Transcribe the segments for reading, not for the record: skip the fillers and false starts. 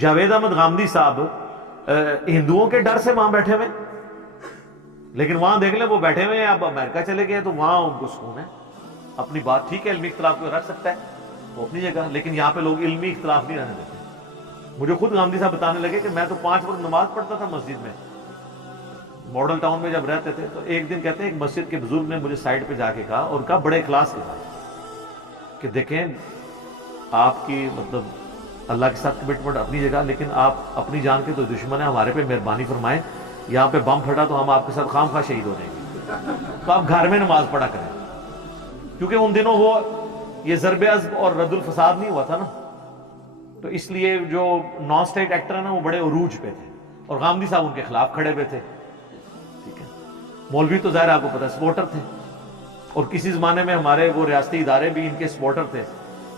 جاوید احمد غامدی صاحب ہندوؤں کے ڈر سے وہاں بیٹھے ہوئے، لیکن وہاں دیکھ لیں وہ بیٹھے ہوئے ہیں، اب امریکہ چلے گئے تو وہاں ان کو سکون ہے. اپنی بات ٹھیک ہے، علمی اختلاف کو رکھ سکتا ہے وہ اپنی جگہ، لیکن یہاں پہ لوگ علمی اختلاف نہیں رہنے دیتے. مجھے خود غامدی صاحب بتانے لگے کہ میں تو 5 وقت نماز پڑھتا تھا مسجد میں، ماڈل ٹاؤن میں جب رہتے تھے، تو ایک دن کہتے ہیں ایک مسجد کے بزرگ نے مجھے سائڈ پہ جا کے کہا، اور کہا بڑے اخلاص کے ساتھ کہ دیکھیں آپ کی مطلب اللہ کے ساتھ کمٹمنٹ اپنی جگہ، لیکن آپ اپنی جان کے تو دشمن ہیں، ہمارے پہ مہربانی فرمائیں، یہاں پہ بم پھٹا تو ہم آپ کے ساتھ خام خواہ شہید ہو جائیں گے، تو آپ گھر میں نماز پڑھا کریں. کیونکہ ان دنوں وہ یہ ضرب عضب اور رد الفساد نہیں ہوا تھا نا، تو اس لیے جو نان اسٹیٹ ایکٹر ہیں نا وہ بڑے عروج پہ تھے، اور غامدی صاحب ان کے خلاف کھڑے ہوئے تھے. ٹھیک ہے، مولوی تو ظاہر آپ کو پتہ سپورٹر تھے، اور کسی زمانے میں ہمارے وہ ریاستی ادارے بھی ان کے سپورٹر تھے.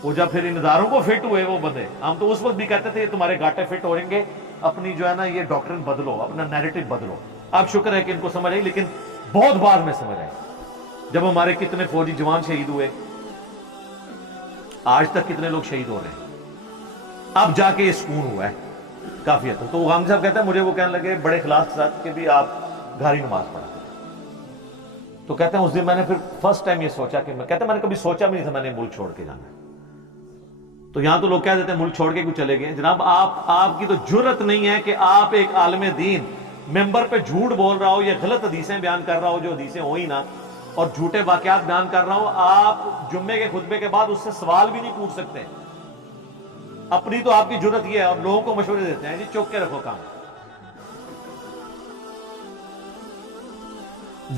وہ جب پھر ان اداروں کو فٹ ہوئے وہ بندے، ہم تو اس وقت بھی کہتے تھے تمہارے گاٹے فٹ ہو رہیں گے، اپنی جو ہے نا یہ ڈاکٹرن بدلو، اپنا نیریٹو بدلو. اب شکر ہے کہ ان کو سمجھ آئی، لیکن بہت بعد میں سمجھ آئی جب ہمارے کتنے فوجی جوان شہید ہوئے، آج تک کتنے لوگ شہید ہو رہے ہیں، اب جا کے یہ سکون ہوا ہے کافی حد تک. تو غامدی صاحب کہتے ہیں مجھے وہ کہنے لگے بڑے اخلاص کے ساتھ کہ بھی آپ گھر ہی نماز پڑھا کریں. تو کہتے ہیں اس دن میں نے پھر فرسٹ ٹائم یہ سوچا کہ میں نے کبھی سوچا بھی نہیں تھا میں نے ملک چھوڑ کے جانا ہے. تو یہاں تو لوگ کہہ دیتے ہیں ملک چھوڑ کے کیوں چلے گئے. جناب آپ کی تو جرت نہیں ہے کہ آپ ایک عالم دین ممبر پہ جھوٹ بول رہا ہو یا غلط حدیثیں بیان کر رہا ہو جو حدیثیں ہوئی نا، اور جھوٹے واقعات بیان کر رہا ہو، آپ جمعے کے خطبے کے بعد اس سے سوال بھی نہیں پوچھ سکتے. اپنی تو آپ کی جرت یہ ہے، اور لوگوں کو مشورے دیتے ہیں جی چوک کے رکھو کام.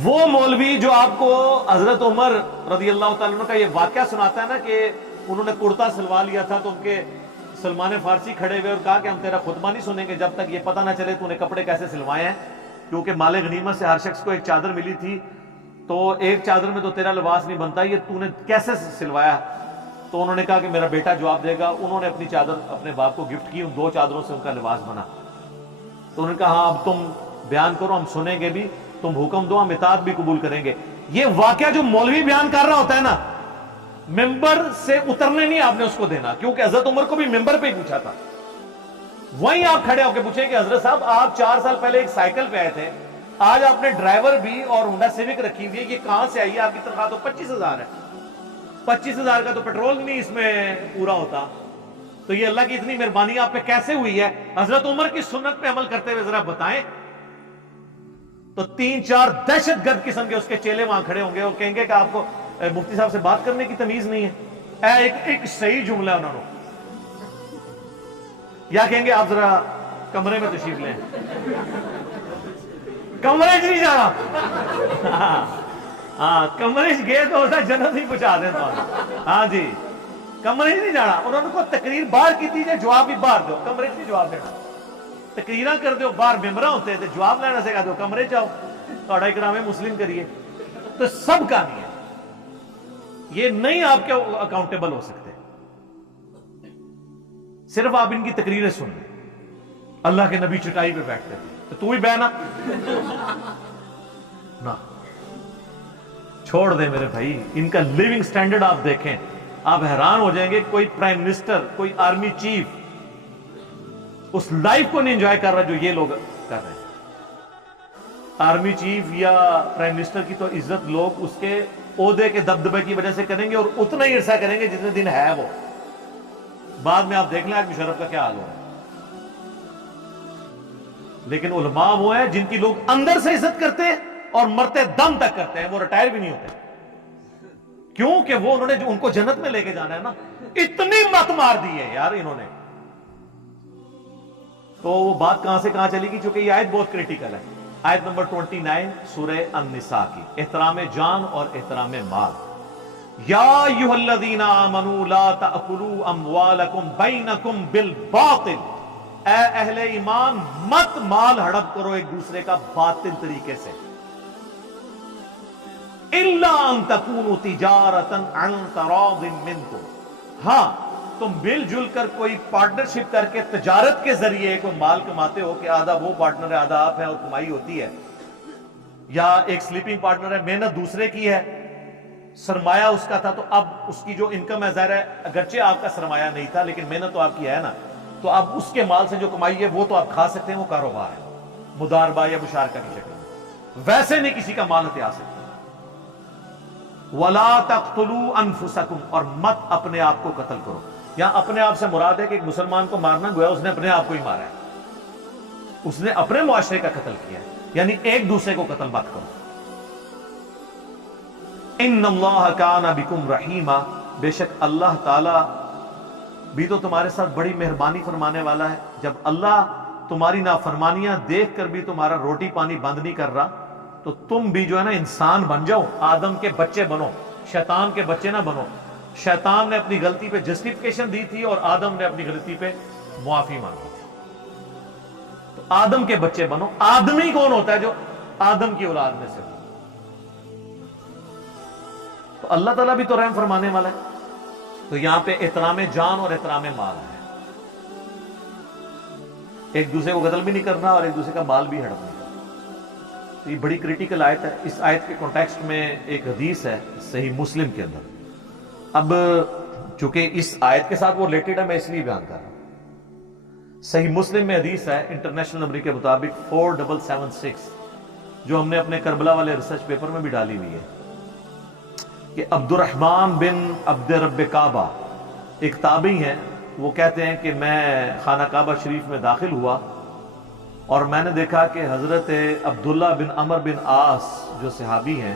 وہ مولوی جو آپ کو حضرت عمر رضی اللہ تعالیٰ عنہ کا یہ واقعہ سناتا ہے نا کہ انہوں نے کرتا سلوا لیا تھا، تو ان کے سلمان فارسی کھڑے ہوئے اور کہا کہ ہم تیرا خطبہ نہیں سنیں گے جب تک یہ پتہ نہ چلے تو نے کپڑے کیسے سلوائے ہیں، کیونکہ مال غنیمت سے ہر شخص کو ایک چادر ملی تھی، تو ایک چادر میں تو تیرا لباس نہیں بنتا، یہ تو نے کیسے سلوایا. تو انہوں نے کہا کہ میرا بیٹا جواب دے گا. انہوں نے اپنی چادر اپنے باپ کو گفٹ کی، ان 2 چادروں سے ان کا لباس بنا. تو انہوں نے کہا ہاں اب تم بیان کرو، ہم سنیں گے بھی، تم حکم دو، ہم اطاعت بھی قبول کریں گے. یہ واقعہ جو مولوی بیان کر رہا ہوتا ہے نا، ممبر سے اترنے نہیں آپ نے اس کو دینا، کیونکہ حضرت عمر کو بھی ممبر پہ ہی پوچھا تھا. وہیں آپ کھڑے ہو کے پوچھیں کہ حضرت صاحب آپ 4 سال پہلے ایک سائیکل پہ آئے تھے، آج آپ نے ڈرائیور بھی اور ہونڈا سیوک رکھی ہوئی ہے، یہ کہاں سے آئی ہے؟ آپ کی تنخواہ تو 25,000 ہے، 25,000 کا تو پیٹرول نہیں اس میں پورا ہوتا، تو یہ اللہ کی اتنی مہربانی آپ پہ کیسے ہوئی ہے؟ حضرت عمر کی سنت پہ عمل کرتے ہوئے ذرا بتائیں. تو 3-4 دہشت گرد قسم کے اس کے چیلے وہاں کھڑے ہوں گے اور کہیں گے کہ آپ کو مفتی صاحب سے بات کرنے کی تمیز نہیں ہے. ایک صحیح جملہ انہوں نے، یا کہیں گے آپ ذرا کمرے میں تشریف لیں. کمرے چ نہیں جانا، ہاں کمرے چ گئے تو جنت ہی پہنچا دیں تو. ہاں جی کمرے چ نہیں جانا. انہوں نے کو تقریر باہر کی تھی، جواب بھی باہر دو، کمرے چ نہیں جواب دینا. تقریراں کر دو باہر ممبر ہوتے تو جواب لینا سکھا دو، کمرے چاہو تھوڑا اکرام مسلم کریے. تو سب کا نہیں ہے، یہ نہیں آپ کے اکاؤنٹیبل ہو سکتے. صرف آپ ان کی تقریریں سن لیں. اللہ کے نبی چٹائی پہ بیٹھتے تھے تو ہی بہنا نہ چھوڑ دیں میرے بھائی. ان کا لیونگ سٹینڈرڈ آپ دیکھیں، آپ حیران ہو جائیں گے. کوئی پرائم منسٹر، کوئی آرمی چیف اس لائف کو نہیں انجوائے کر رہا جو یہ لوگ کر رہے ہیں. آرمی چیف یا پرائم منسٹر کی تو عزت لوگ اس کے عہدے کے دبدبے کی وجہ سے کریں گے، اور اتنا ہی عرصہ کریں گے جتنے دن ہے وہ. بعد میں آپ دیکھ لیں آج مشرف کا کیا حال ہو رہا ہے. لیکن علماء وہ ہیں جن کی لوگ اندر سے عزت کرتے ہیں اور مرتے دم تک کرتے ہیں، وہ ریٹائر بھی نہیں ہوتے. کیوں کہ وہ انہوں نے ان کو جنت میں لے کے جانا ہے نا. اتنی مت مار دی ہے یار انہوں نے. تو وہ بات کہاں سے کہاں چلی گی، چونکہ یہ آیت بہت کریٹیکل ہے. آیت نمبر 29 سورہ النساء کی، احترام جان اور احترام مال. یا ایھا الذین آمنوا لا تأکلوا اموالکم بینکم بالباطل. اے اہل ایمان مت مال ہڑپ کرو ایک دوسرے کا باطل طریقے سے. الا ان تکونوا تجارۃ عن تراض منکم. ہاں تم مل جل کر کوئی پارٹنرشپ کر کے تجارت کے ذریعے کوئی مال کماتے ہو کہ آدھا وہ پارٹنر ہے آدھا آپ ہے اور کمائی ہوتی ہے، یا ایک سلیپنگ پارٹنر ہے، محنت دوسرے کی ہے، سرمایہ اس کا تھا تو اب اس کی جو انکم ہے ظاہر ہے اگرچہ آپ کا سرمایہ نہیں تھا لیکن محنت تو آپ کی ہے نا. تو اب اس کے مال سے جو کمائی ہے وہ تو آپ کھا سکتے ہیں، وہ کاروبار ہے مداربہ یا مشارکہ کی شکل میں، ویسے نہیں کسی کا مال ہتھیا سکتے۔ وَلَا تَقْتُلُوا أَنفُسَكُمْ، اور مت اپنے آپ کو قتل کرو۔ یہاں اپنے آپ سے مراد ہے کہ ایک مسلمان کو مارنا گویا اس نے اپنے آپ کو ہی مارا ہے، اس نے اپنے معاشرے کا قتل کیا ہے، یعنی ایک دوسرے کو قتل مت کرو۔ ان اللہ کان بکم رحیما، بے شک اللہ تعالی بھی تو تمہارے ساتھ بڑی مہربانی فرمانے والا ہے۔ جب اللہ تمہاری نافرمانیاں دیکھ کر بھی تمہارا روٹی پانی بند نہیں کر رہا، تو تم بھی جو ہے نا انسان بن جاؤ، آدم کے بچے بنو، شیطان کے بچے نہ بنو۔ شیطان نے اپنی غلطی پہ جسٹیفیکیشن دی تھی اور آدم نے اپنی غلطی پہ معافی مانگی تھی۔ تو آدم کے بچے بنو۔ آدمی کون ہوتا ہے؟ جو آدم کی اولاد میں سے ہو۔ تو اللہ تعالیٰ بھی تو رحم فرمانے والا ہے۔ تو یہاں پہ احترام جان اور احترام مال ہے، ایک دوسرے کو قتل بھی نہیں کرنا اور ایک دوسرے کا مال بھی ہڑپ نہیں کرنا۔ تو یہ بڑی کریٹیکل آیت ہے۔ اس آیت کے کانٹیکسٹ میں ایک حدیث ہے صحیح مسلم کے اندر۔ اب چونکہ اس آیت کے ساتھ وہ ریلیٹڈ ہے، میں اس لیے بیان کر رہا ہوں۔ صحیح مسلم میں حدیث ہے انٹرنیشنل نمبر کے مطابق 4776، جو ہم نے اپنے کربلا والے ریسرچ پیپر میں بھی ڈالی ہوئی ہے، کہ عبد الرحمن بن عبد رب کعبہ ایک تابعی ہیں، وہ کہتے ہیں کہ میں خانہ کعبہ شریف میں داخل ہوا اور میں نے دیکھا کہ حضرت عبداللہ بن عمر بن عاص جو صحابی ہیں،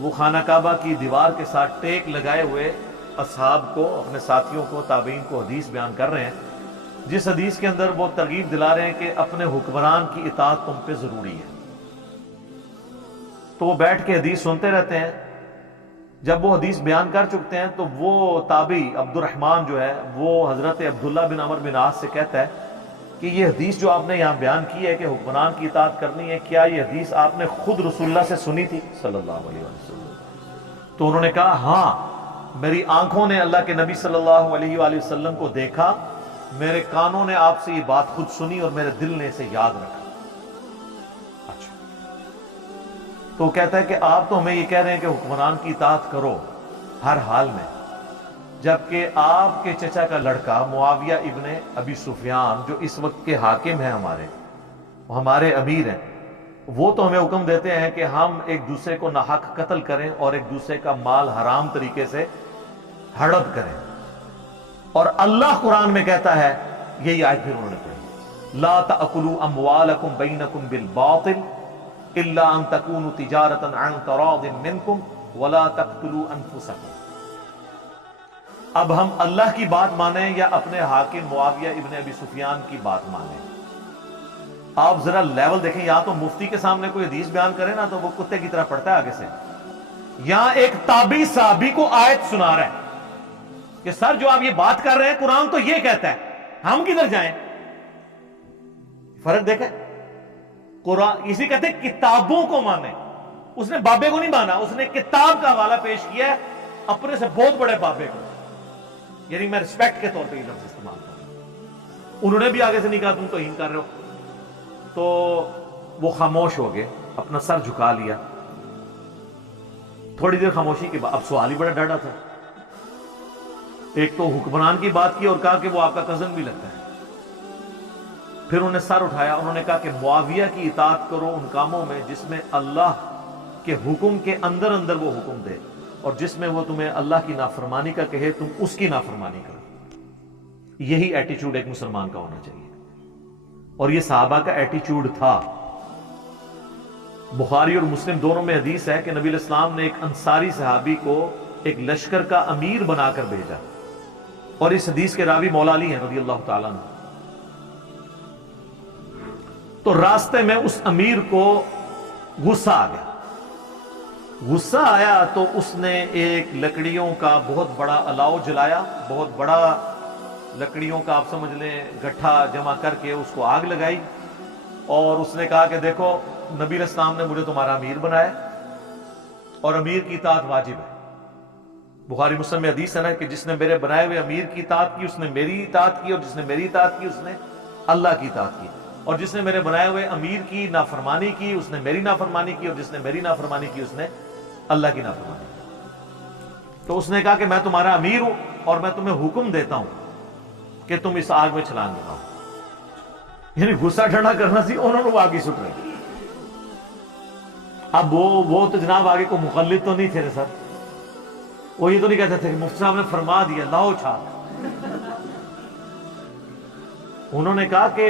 وہ خانہ کعبہ کی دیوار کے ساتھ ٹیک لگائے ہوئے اصحاب کو، اپنے ساتھیوں کو، تابعین کو حدیث بیان کر رہے ہیں، جس حدیث کے اندر وہ ترغیب دلا رہے ہیں کہ اپنے حکمران کی اطاعت تم پہ ضروری ہے۔ تو وہ بیٹھ کے حدیث سنتے رہتے ہیں۔ جب وہ حدیث بیان کر چکتے ہیں تو وہ تابعی عبد الرحمن جو ہے وہ حضرت عبداللہ بن عمر بن عاص سے کہتا ہے کہ یہ حدیث جو آپ نے یہاں بیان کی ہے کہ حکمران کی اطاعت کرنی ہے، کیا یہ حدیث آپ نے خود رسول اللہ سے سنی تھی صلی اللہ علیہ وسلم؟ تو انہوں نے کہا ہاں، میری آنکھوں نے اللہ کے نبی صلی اللہ علیہ وآلہ وسلم کو دیکھا، میرے کانوں نے آپ سے یہ بات خود سنی اور میرے دل نے اسے یاد رکھا۔ اچھا، تو وہ کہتا ہے کہ آپ تو ہمیں یہ کہہ رہے ہیں کہ حکمران کی اطاعت کرو ہر حال میں، جبکہ آپ کے چچا کا لڑکا معاویہ ابن ابی سفیان جو اس وقت کے حاکم ہیں، ہمارے امیر ہیں، وہ تو ہمیں حکم دیتے ہیں کہ ہم ایک دوسرے کو ناحق قتل کریں اور ایک دوسرے کا مال حرام طریقے سے ہڑپ کریں۔ اور اللہ قرآن میں کہتا ہے، یہی آیت پھر انہوں نے پڑھی، لا تأکلوا اموالکم بینکم بالباطل الا ان تکونوا تجارۃ عن تراض منکم ولا تقتلوا انفسکم۔ اب ہم اللہ کی بات مانیں یا اپنے حاکم معاویہ ابن ابی سفیان کی بات مانیں؟ آپ ذرا لیول دیکھیں، یہاں تو مفتی کے سامنے کوئی حدیث بیان کرے نا تو وہ کتے کی طرح پڑھتا ہے آگے سے، یہاں ایک تابعی صحابی کو آیت سنا رہا ہے کہ سر جو آپ یہ بات کر رہے ہیں قرآن تو یہ کہتا ہے، ہم کدھر جائیں؟ فرق دیکھیں، قرآن اسی کہتے ہیں کتابوں کو مانے۔ اس نے بابے کو نہیں مانا، اس نے کتاب کا حوالہ پیش کیا ہے اپنے سے بہت بڑے بابے کو، یعنی میں رسپیکٹ کے طور پہ یہ لفظ استعمال کر رہا ہوں۔ انہوں نے بھی آگے سے نہیں کہا تم توہین کر رہے ہو، تو وہ خاموش ہو گئے، اپنا سر جھکا لیا۔ تھوڑی دیر خاموشی کے بعد اب سوال ہی بڑا ڈاڑا تھا، ایک تو حکمران کی بات کی اور کہا کہ وہ آپ کا کزن بھی لگتا ہے۔ پھر انہوں نے سر اٹھایا، انہوں نے کہا کہ معاویہ کی اطاعت کرو ان کاموں میں جس میں اللہ کے حکم کے اندر اندر وہ حکم دے، اور جس میں وہ تمہیں اللہ کی نافرمانی کا کہے تم اس کی نافرمانی کرو۔ یہی ایٹیچیوڈ ایک مسلمان کا ہونا چاہیے، اور یہ صحابہ کا ایٹیچیوڈ تھا۔ بخاری اور مسلم دونوں میں حدیث ہے کہ نبی علیہ السلام نے ایک انصاری صحابی کو ایک لشکر کا امیر بنا کر بھیجا، اور اس حدیث کے راوی مولا علی ہیں رضی اللہ تعالیٰ عنہ۔ تو راستے میں اس امیر کو غصہ آ گیا، غصہ آیا تو اس نے ایک لکڑیوں کا بہت بڑا الاؤ جلایا، بہت بڑا لکڑیوں کا آپ سمجھ لیں گٹھا جمع کر کے اس کو آگ لگائی، اور اس نے کہا کہ دیکھو نبی علیہ السلام نے مجھے تمہارا امیر بنایا اور امیر کی اطاعت واجب ہے۔ بخاری مسلم میں حدیث ہے نا کہ جس نے میرے بنائے ہوئے امیر کی اطاعت کی اس نے میری اطاعت کی، اور جس نے میری اطاعت کی اس نے اللہ کی اطاعت کی، اور جس نے میرے بنائے ہوئے امیر کی نافرمانی کی اس نے میری نافرمانی کی، اور جس نے میری نافرمانی کی اس نے اللہ کی نافرمانی کی۔ تو اس نے کہا کہ میں تمہارا امیر ہوں اور میں تمہیں حکم دیتا ہوں، کہ تم اس آگ میں چھلانگ لگاؤ. یعنی غصہ ٹھنڈا کرنا سی, انہوں نے وہ آگے سٹ رہے. اب وہ تو جناب آگے کو مخلد تو نہیں تھے سر, وہ یہ تو نہیں کہتے تھے کہ مفتی صاحب نے فرما دیا لاؤ چھاپ. انہوں نے کہا کہ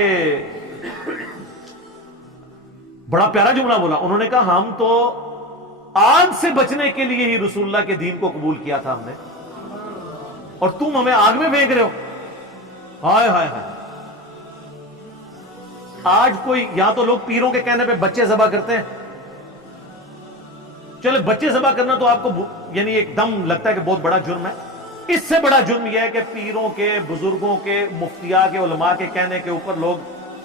بڑا پیارا جملہ بولا, انہوں نے کہا ہم تو آگ سے بچنے کے لیے ہی رسول اللہ کے دین کو قبول کیا تھا ہم نے, اور تم ہمیں آگ میں پھینک رہے ہو. ہائے ہائے ہائے. آج کوئی یا تو لوگ پیروں کے کہنے پہ بچے ذبح کرتے ہیں, چلے بچے ذبح کرنا تو آپ کو یعنی ایک دم لگتا ہے کہ بہت بڑا جرم ہے. اس سے بڑا جرم یہ ہے کہ پیروں کے, بزرگوں کے, مفتیاء کے, علماء کے کہنے کے اوپر لوگ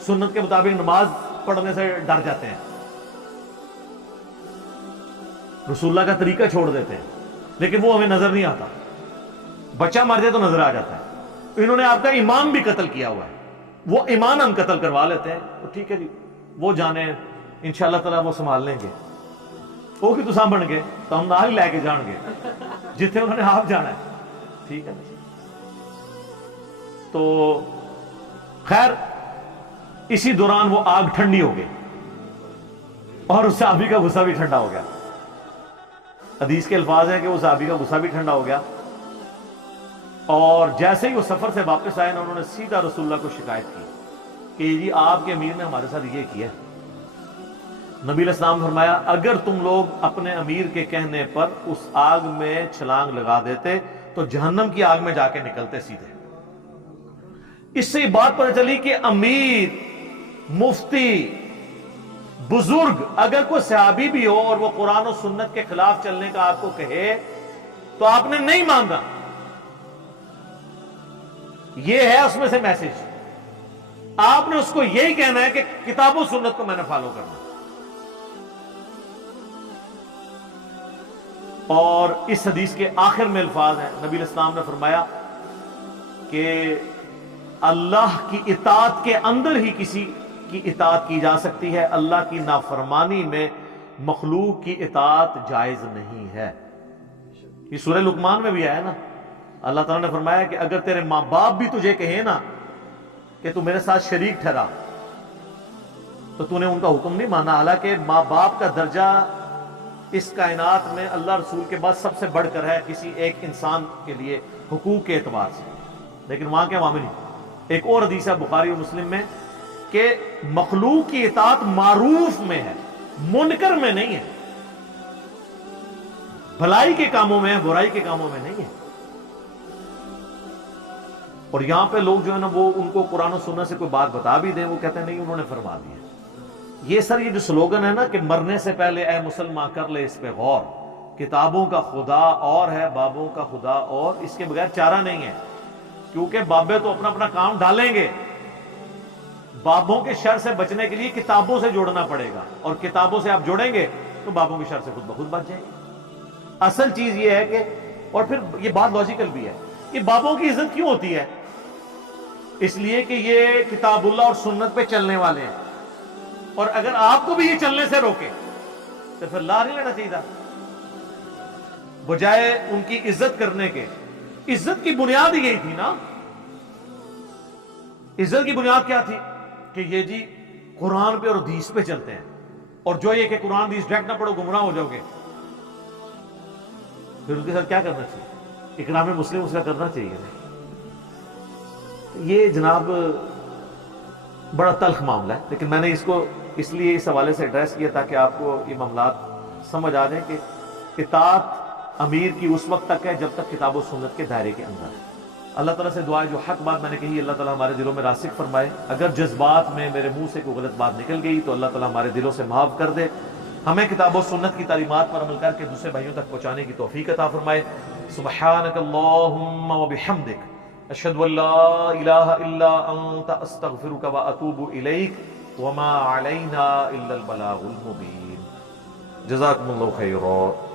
سنت کے مطابق نماز پڑھنے سے ڈر جاتے ہیں, رسول اللہ کا طریقہ چھوڑ دیتے ہیں, لیکن وہ ہمیں نظر نہیں آتا. بچہ مر جائے تو نظر آ جاتا ہے. انہوں نے آپ کا امام بھی قتل کیا ہوا ہے, وہ ایمان ہم قتل کروا لیتے ہیں, تو ٹھیک ہے جی وہ جانے انشاءاللہ تعالیٰ وہ سنبھال لیں گے. وہ کہ تساں بن گئے تو ہم نہ ہی لے کے جان گے جتنے انہوں نے آپ جانا ہے, ٹھیک ہے. تو خیر اسی دوران وہ آگ ٹھنڈی ہو گئی اور اس صحابی کا غصہ بھی ٹھنڈا ہو گیا. حدیث کے الفاظ ہیں کہ وہ صحابی کا غصہ بھی ٹھنڈا ہو گیا, اور جیسے ہی وہ سفر سے واپس آئے نا, انہوں نے سیدھا رسول اللہ کو شکایت کی کہ جی آپ کے امیر نے ہمارے ساتھ یہ کیا. نبی علیہ السلام نے فرمایا اگر تم لوگ اپنے امیر کے کہنے پر اس آگ میں چھلانگ لگا دیتے تو جہنم کی آگ میں جا کے نکلتے سیدھے. اس سے یہ بات پتہ چلی کہ امیر, مفتی, بزرگ اگر کوئی صحابی بھی ہو اور وہ قرآن و سنت کے خلاف چلنے کا آپ کو کہے تو آپ نے نہیں مانگا. یہ ہے اس میں سے میسج. آپ نے اس کو یہی کہنا ہے کہ کتاب و سنت کو میں نے فالو کرنا. اور اس حدیث کے آخر میں الفاظ ہیں, نبی علیہ السلام نے فرمایا کہ اللہ کی اطاعت کے اندر ہی کسی کی اطاعت کی جا سکتی ہے, اللہ کی نافرمانی میں مخلوق کی اطاعت جائز نہیں ہے. یہ سورہ لقمان میں بھی آیا نا, اللہ تعالیٰ نے فرمایا کہ اگر تیرے ماں باپ بھی تجھے کہیں نا کہ تو میرے ساتھ شریک ٹھہرا تو تو نے ان کا حکم نہیں مانا. حالانکہ ماں باپ کا درجہ اس کائنات میں اللہ رسول کے بعد سب سے بڑھ کر ہے کسی ایک انسان کے لیے حقوق کے اعتبار سے, لیکن وہاں کے معاملے نہیں. ایک اور حدیث ہے بخاری و مسلم میں کہ مخلوق کی اطاعت معروف میں ہے, منکر میں نہیں ہے. بھلائی کے کاموں میں ہے, برائی کے کاموں میں نہیں ہے. اور یہاں پہ لوگ جو ہے نا وہ ان کو قرآن و سنت سے کوئی بات بتا بھی دیں, وہ کہتے ہیں نہیں انہوں نے فرما دیا. یہ سر یہ جو سلوگن ہے نا کہ مرنے سے پہلے اے مسلمان کر لے اس پہ غور, کتابوں کا خدا اور ہے بابوں کا خدا اور, اس کے بغیر چارہ نہیں ہے. کیونکہ بابے تو اپنا اپنا کام ڈالیں گے, بابوں کے شر سے بچنے کے لیے کتابوں سے جوڑنا پڑے گا, اور کتابوں سے آپ جوڑیں گے تو بابوں کے شر سے خود بخود بچ جائیں گے. اصل چیز یہ ہے کہ, اور پھر یہ بات لاجیکل بھی ہے, یہ بابوں کی عزت کیوں ہوتی ہے؟ اس لیے کہ یہ کتاب اللہ اور سنت پہ چلنے والے ہیں, اور اگر آپ کو بھی یہ چلنے سے روکے تو پھر لا نہیں لینا چاہیے. بجائے ان کی عزت کرنے کے, عزت کی بنیاد ہی یہی تھی نا. عزت کی بنیاد کیا تھی کہ یہ جی قرآن پہ اور حدیث پہ چلتے ہیں, اور جو یہ کہ قرآن حدیث ڈائریکٹ نہ پڑھو گمراہ ہو جاؤ گے. پھر ان کے ساتھ کیا کرنا چاہیے؟ اکرام مسلم اس کا کرنا چاہیے. یہ جناب بڑا تلخ معاملہ ہے, لیکن میں نے اس کو اس لیے اس حوالے سے ایڈریس کیا تاکہ آپ کو یہ معاملات سمجھ آ جائیں کہ اطاعت امیر کی اس وقت تک ہے جب تک کتاب و سنت کے دائرے کے اندر ہے. اللہ تعالیٰ سے دعا ہے جو حق بات میں نے کہی اللہ تعالیٰ ہمارے دلوں میں راسخ فرمائے. اگر جذبات میں میرے منہ سے کوئی غلط بات نکل گئی تو اللہ تعالیٰ ہمارے دلوں سے معاف کر دے. ہمیں کتاب و سنت کی تعلیمات پر عمل کر کے دوسرے بھائیوں تک پہنچانے کی توفیق عطا فرمائے. سبحانک اللہم و بحمدک اشہد ان لا الہ الا انت استغفرک و اتوب الیک وما علینا الا البلاغ المبین. جزاکم اللہ خیرا.